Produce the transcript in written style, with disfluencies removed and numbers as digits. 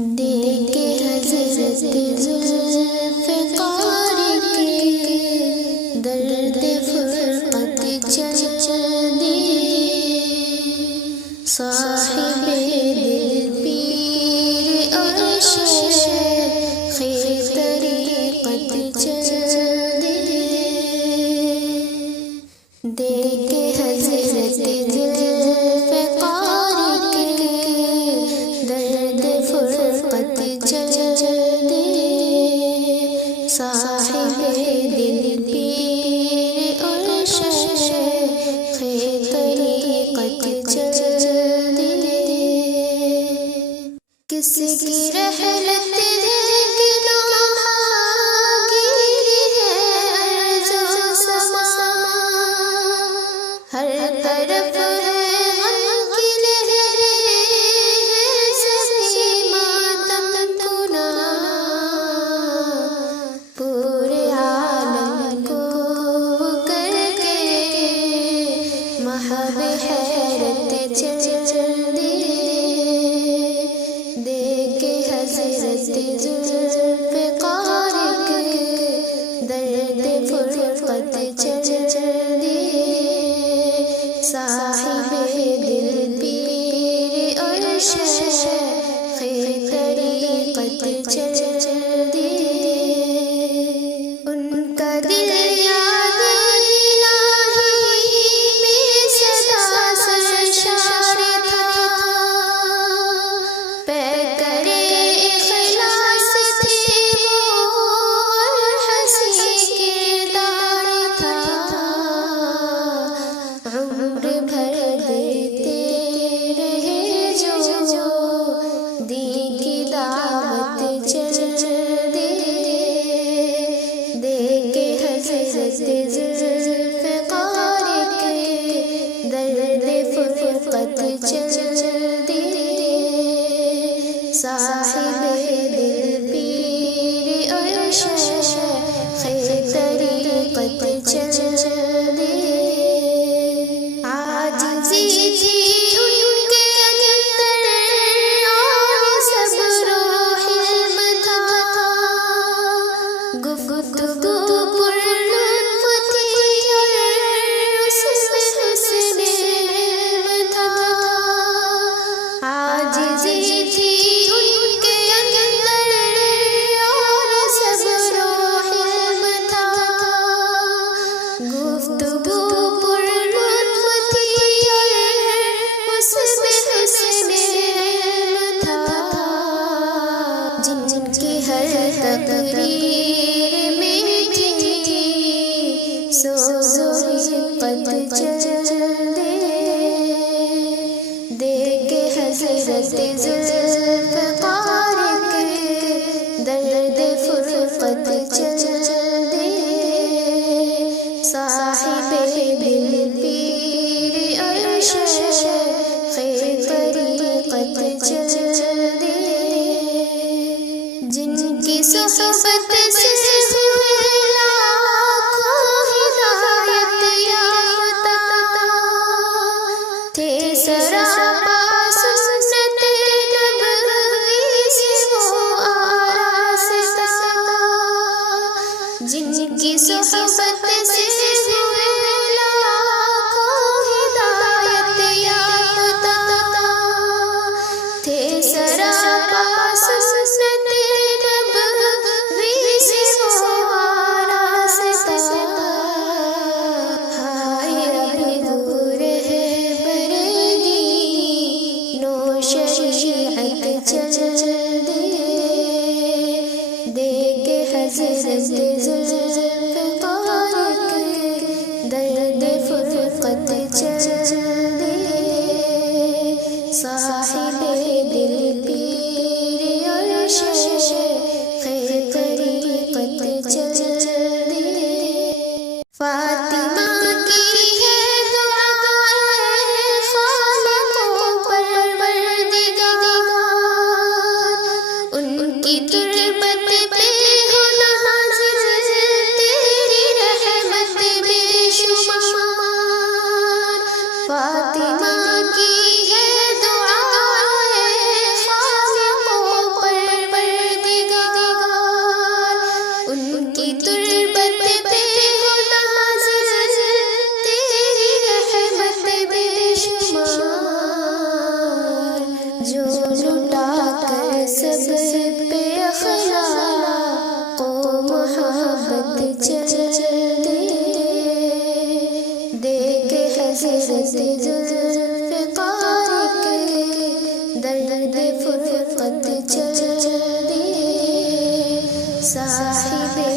دیکھے حضرت ذوالفقار کے درد فرقت چندے، صاحب دل پیر اور شیخ طریقت چندے، دیکھے حضرت ذوالفقار کے درد فرقت چندے، صاحب دل پیر اور شیخ طریقت چندے، کس کی رحلت ہر طرف ہے غم کی لہریں، سبھی ماتم کنا، پورے عالم کو کر کے محو حیرت چندے، دیکھے حضرت ذوالفقار کے درد فرقت چندے، صاحب دل پیر اور شیخ طریقت چندے، ان کا دل یاد الہی میں سدا سرشار تھا، پیکر اخلاص تھے وہ اور حسین کردار تھا، عمر بھر دیتے رہے جو دین کی دعوت چندے، دیکھے حضرت ذوالفقار کے درد فرقت چندے، صاحب دل پیر اور شیخ طریقت چندے، عاجزی تھی ان کے اندر اور صبر و حلم تھا، گفتگو پرلطف تھی اور اس میں حسن علم تھا، عاجزی تھی ان کے اندر اور صبر و حلم تھا، گفتگو اس میں حسن علم تھا، جن کی ہر تقریر میں تھی صدقت چندے، دیکھے حضرت ذوالفقار کے درد فرقت چندے، صاحب دل پیر اور شیخ طریقت چندے، جن کی صحبت سے ہوئے لاکھوں ہدایت یافتہ، تھے سراپا سنت نبوی سے وہ آراستہ، جن کی صحبت سے ہوئے لاکھوں ہدایت یافتہ، تھے سراپا سنت نبوی سے وہ آراستہ، ہائے اب دور ہے بردی نو شریعت چندے، دیکھے حضرت ذوالفقار کے درد فرقت چندے، صاحب دل پیر اور شیخ طریقت چندے، فاطمہ کی ہے دعائے خالق و پروردگار، صاحب